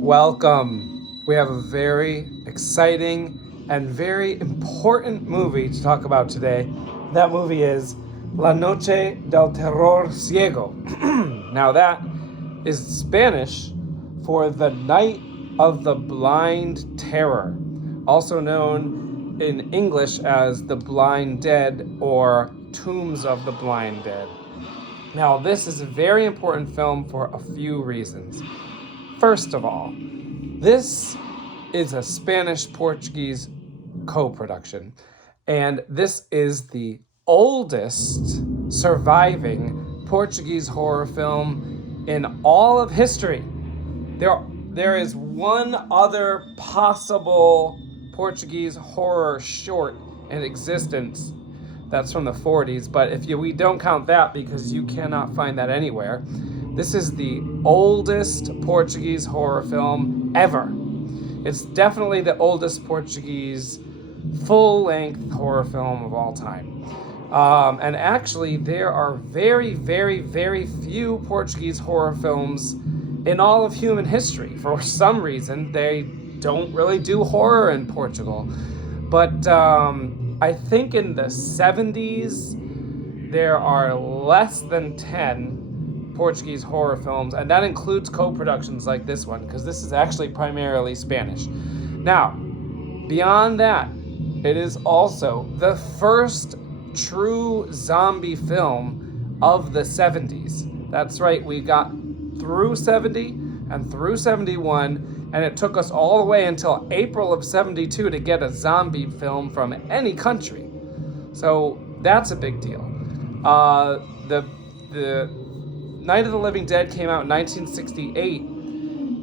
Welcome. We have a very exciting and very important movie to talk about today. That movie is La Noche del Terror Ciego. Now that is Spanish for the Night of the Blind Terror, also known in English as The Blind Dead or Tombs of the Blind Dead. Now, this is a very important film for a few reasons. First of all, this is a Spanish Portuguese co-production, and this is the oldest surviving Portuguese horror film in all of history. There is one other possible Portuguese horror short in existence that's from the 40s, but we don't count that because you cannot find that anywhere. This is the oldest Portuguese horror film ever. It's definitely the oldest Portuguese full-length horror film of all time. And actually, there are very, very, very few Portuguese horror films in all of human history. For some reason, they don't really do horror in Portugal. But I think in the 70s, there are less than 10 Portuguese horror films, and that includes co-productions like this one, because this is actually primarily Spanish. Now, beyond that, it is also the first true zombie film of the 70s. That's right, we got through 70 and through 71, and it took us all the way until April of 72 to get a zombie film from any country. So that's a big deal. The Night of the Living Dead came out in 1968,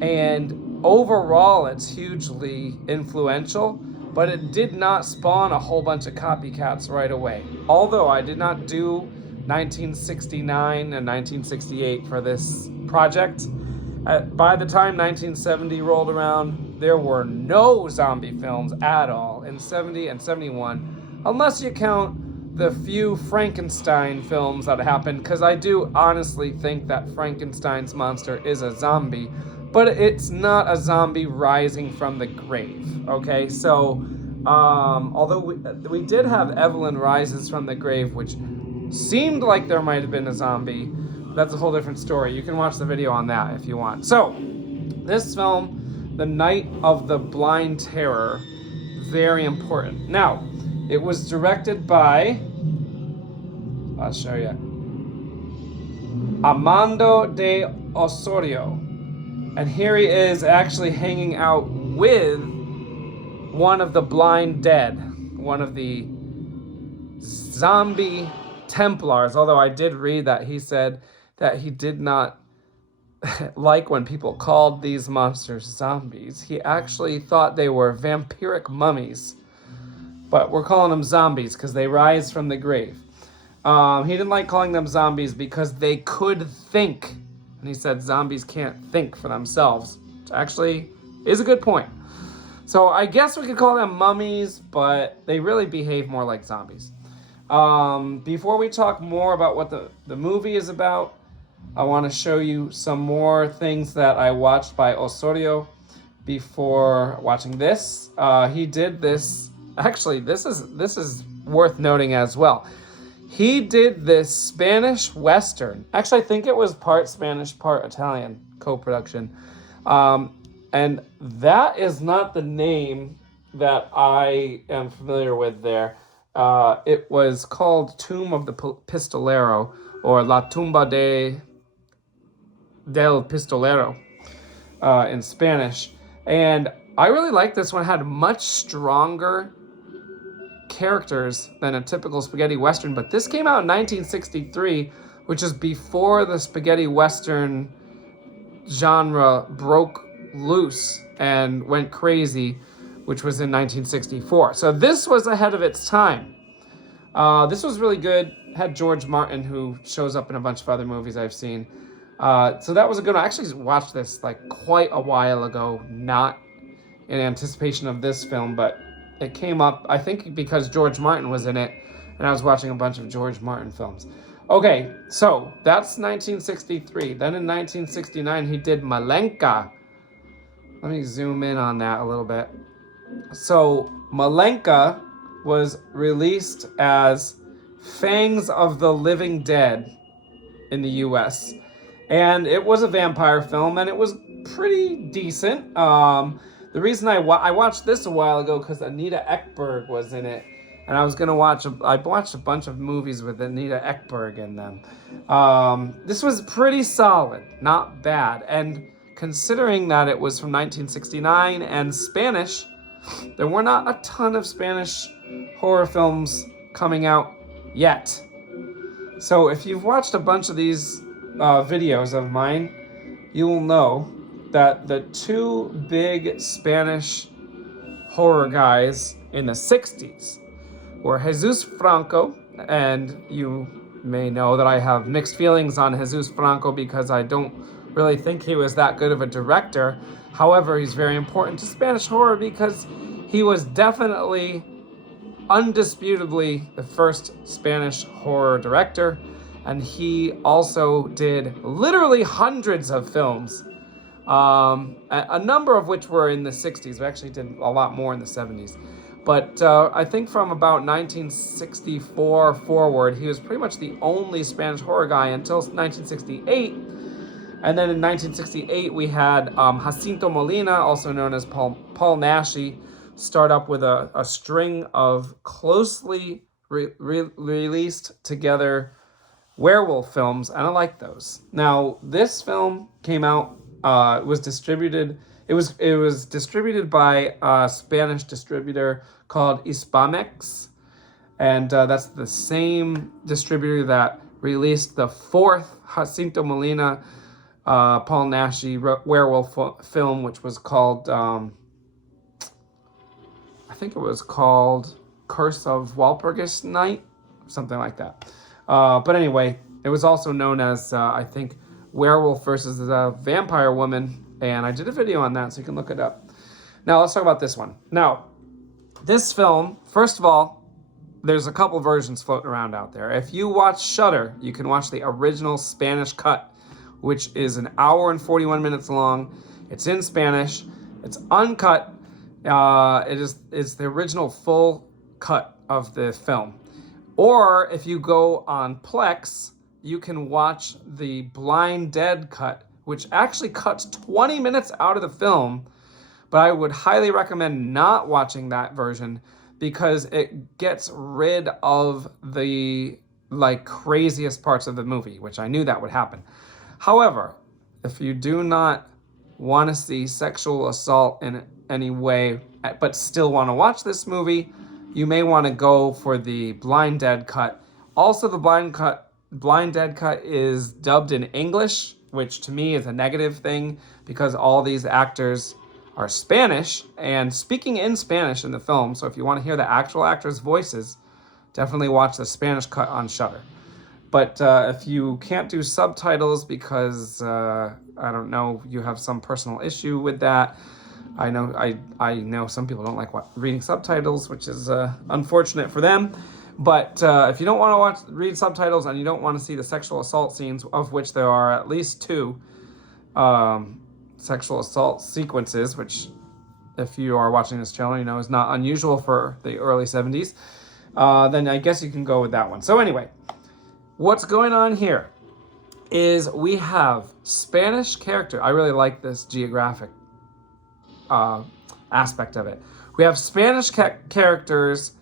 and overall it's hugely influential, but it did not spawn a whole bunch of copycats right away. Although I did not do 1969 and 1968 for this project. By the time 1970 rolled around, there were no zombie films at all in 70 and 71, unless you count the few Frankenstein films that happened, because I do honestly think that Frankenstein's monster is a zombie, but it's not a zombie rising from the grave, okay? So, although we did have Evelyn Rises from the Grave, which seemed like there might have been a zombie, that's a whole different story. You can watch the video on that if you want. So, this film, The Night of the Blind Terror, very important. Now, it was directed by, I'll show you, Amando de Ossorio. And here he is actually hanging out with one of the blind dead, one of the zombie Templars, although I did read that he said that he did not like when people called these monsters zombies. He actually thought they were vampiric mummies. But we're calling them zombies because they rise from the grave. He didn't like calling them zombies because they could think. And he said zombies can't think for themselves, which actually is a good point. So I guess we could call them mummies, but they really behave more like zombies. Before we talk more about what the movie is about, I want to show you some more things that I watched by Ossorio before watching this. He did this. Actually, this is worth noting as well. He did this Spanish Western. Actually, I think it was part Spanish, part Italian co-production. And that is not the name that I am familiar with there. It was called Tomb of the Pistolero, or La Tumba del Pistolero in Spanish. And I really liked this one. It had much stronger characters than a typical spaghetti western, but this came out in 1963, which is before the spaghetti western genre broke loose and went crazy, which was in 1964. So this was ahead of its time. This was really good. Had George Martin, who shows up in a bunch of other movies I've seen. So that was a good one. I actually watched this like quite a while ago, not in anticipation of this film, but it came up, I think, because George Martin was in it, and I was watching a bunch of George Martin films. Okay, so that's 1963. Then in 1969, he did Malenka, let me zoom in on that a little bit. So Malenka was released as Fangs of the Living Dead in the US. And it was a vampire film, and it was pretty decent. The reason I watched this a while ago because Anita Ekberg was in it, and I was gonna I watched a bunch of movies with Anita Ekberg in them. This was pretty solid, not bad, and considering that it was from 1969 and Spanish, there were not a ton of Spanish horror films coming out yet. So if you've watched a bunch of these videos of mine, you will know that the two big Spanish horror guys in the 60s were Jesus Franco, and you may know that I have mixed feelings on Jesus Franco because I don't really think he was that good of a director. However, he's very important to Spanish horror because he was definitely, undisputably, the first Spanish horror director, and he also did literally hundreds of films, a number of which were in the 60s. We actually did a lot more in the 70s. But I think from about 1964 forward, he was pretty much the only Spanish horror guy until 1968. And then in 1968, we had Jacinto Molina, also known as Paul Naschy, start up with a string of closely released together werewolf films, and I like those. Now, this film came out, was distributed. It was distributed by a Spanish distributor called Hispamex, and that's the same distributor that released the fourth Jacinto Molina, Paul Naschy werewolf film, which was called, I think it was called Curse of Walpurgis Night, something like that. But anyway, it was also known as, I think, Werewolf versus the Vampire Woman, and I did a video on that, so you can look it up. Now, let's talk about this one. Now, this film, first of all, there's a couple versions floating around out there. If you watch Shudder, you can watch the original Spanish cut, which is an hour and 41 minutes long. It's in Spanish. It's uncut. It's the original full cut of the film. Or if you go on Plex, you can watch the Blind Dead cut, which actually cuts 20 minutes out of the film. But I would highly recommend not watching that version because it gets rid of the craziest parts of the movie, which I knew that would happen. However, if you do not want to see sexual assault in any way, but still want to watch this movie, you may want to go for the Blind Dead cut. Also, the Blind Dead cut is dubbed in English, which to me is a negative thing because all these actors are Spanish and speaking in Spanish in the film. So if you want to hear the actual actors' voices, definitely watch the Spanish cut on Shudder. But if you can't do subtitles because, I don't know, you have some personal issue with that, I know some people don't like reading subtitles, which is unfortunate for them. But if you don't want to read subtitles and you don't want to see the sexual assault scenes, of which there are at least 2 sexual assault sequences, which if you are watching this channel, you know is not unusual for the early 70s, then I guess you can go with that one. So anyway, what's going on here is we have Spanish character. I really like this geographic aspect of it. We have Spanish characters,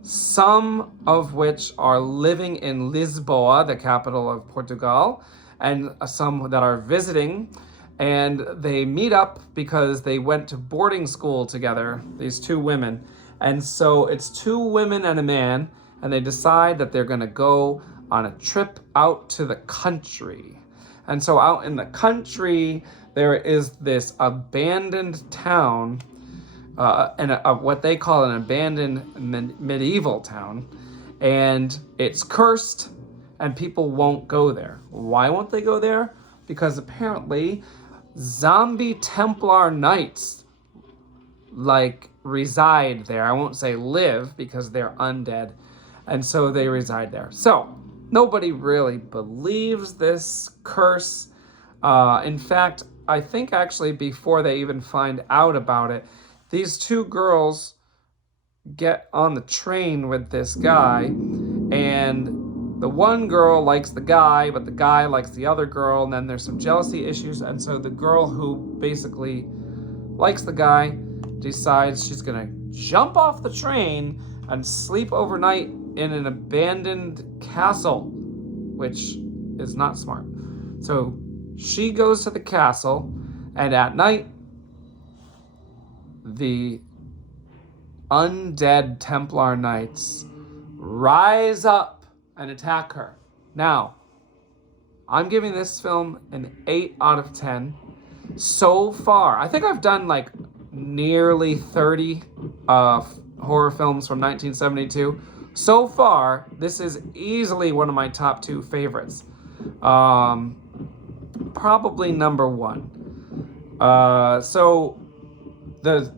some of which are living in Lisboa, the capital of Portugal, and some that are visiting, and they meet up because they went to boarding school together, these 2 women. And so it's 2 women and a man, and they decide that they're gonna go on a trip out to the country. And so out in the country, there is this abandoned town, and what they call an abandoned medieval town, and it's cursed, and people won't go there. Why won't they go there? Because apparently zombie Templar knights reside there. I won't say live because they're undead, and so they reside there. So nobody really believes this curse. In fact, I think actually before they even find out about it, these two girls get on the train with this guy, and the one girl likes the guy, but the guy likes the other girl, and then there's some jealousy issues, and so the girl who basically likes the guy decides she's gonna jump off the train and sleep overnight in an abandoned castle, which is not smart. So she goes to the castle, and at night, the undead Templar Knights rise up and attack her. Now, I'm giving this film an 8 out of 10. So far, I think I've done like nearly 30 horror films from 1972. So far, this is easily one of my top 2 favorites. Probably number 1. So the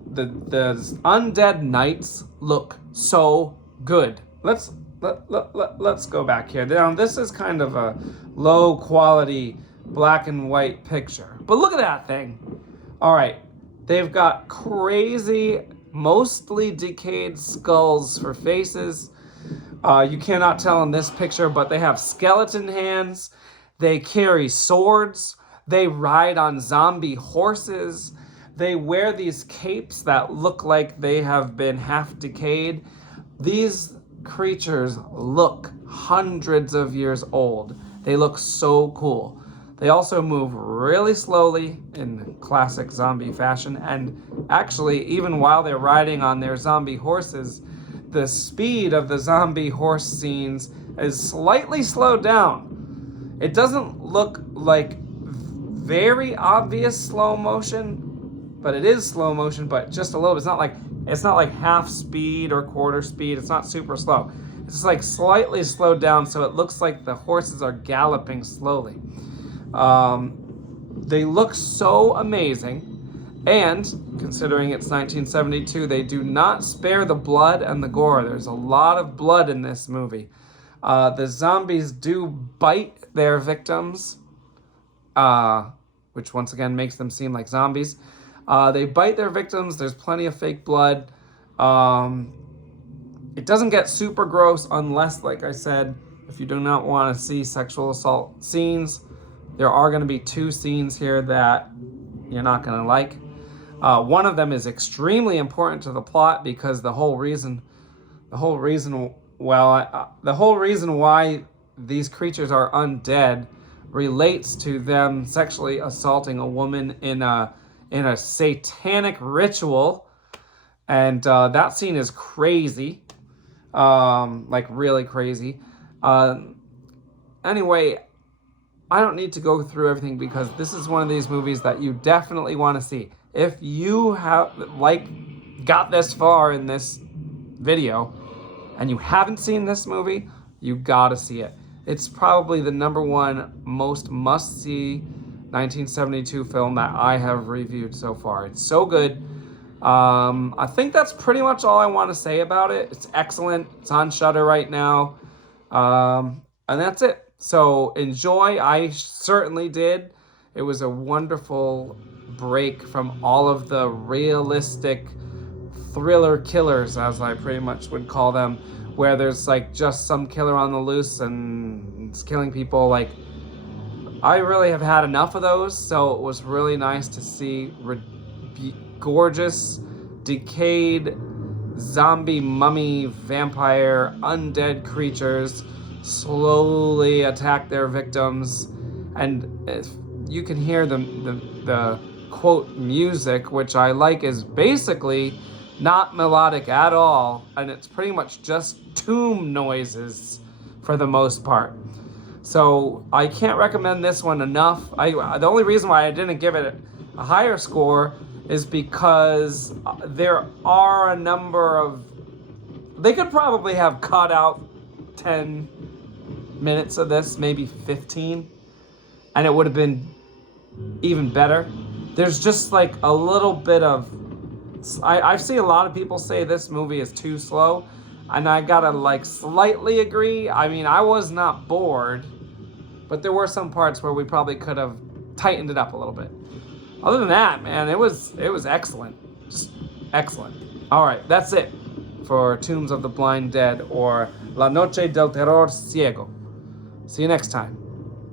undead knights look so good. Let's go back here. Now, this is kind of a low quality black and white picture, but look at that thing. All right, they've got crazy, mostly decayed skulls for faces. You cannot tell in this picture, but they have skeleton hands. They carry swords. They ride on zombie horses. They wear these capes that look like they have been half decayed. These creatures look hundreds of years old. They look so cool. They also move really slowly in classic zombie fashion, and actually, even while they're riding on their zombie horses, the speed of the zombie horse scenes is slightly slowed down. It doesn't look like very obvious slow motion, but it is slow motion, but just a little bit. It's not like half speed or quarter speed. It's not super slow. It's just like slightly slowed down, so it looks like the horses are galloping slowly. They look so amazing, and considering it's 1972, they do not spare the blood and the gore. There's a lot of blood in this movie. The zombies do bite their victims, which once again makes them seem like zombies. They bite their victims. There's plenty of fake blood. It doesn't get super gross unless, like I said, if you do not want to see sexual assault scenes. There are going to be 2 scenes here that you're not going to like. One of them is extremely important to the plot because the whole reason why these creatures are undead relates to them sexually assaulting a woman in a satanic ritual, and that scene is crazy, like really crazy. Anyway, I don't need to go through everything because this is one of these movies that you definitely want to see. If you have got this far in this video and you haven't seen this movie, you gotta see it. It's probably the #1 most must-see 1972 film that I have reviewed so far. It's so good. I think that's pretty much all I want to say about it. It's excellent. It's on Shudder right now. And that's it. So enjoy. I certainly did. It was a wonderful break from all of the realistic thriller killers, as I pretty much would call them, where there's like just some killer on the loose and it's killing people. Like, I really have had enough of those, so it was really nice to see gorgeous, decayed, zombie, mummy, vampire, undead creatures slowly attack their victims. And if you can hear the quote music, which I like, is basically not melodic at all, and it's pretty much just tomb noises for the most part. So I can't recommend this one enough. The only reason why I didn't give it a higher score is because there are a number of... They could probably have cut out 10 minutes of this, maybe 15, and it would have been even better. There's just like a little bit of... I've seen a lot of people say this movie is too slow, and I gotta like slightly agree. I mean, I was not bored, but there were some parts where we probably could have tightened it up a little bit. Other than that, man, it was excellent. Just excellent. All right, that's it for Tombs of the Blind Dead or La Noche del Terror Ciego. See you next time.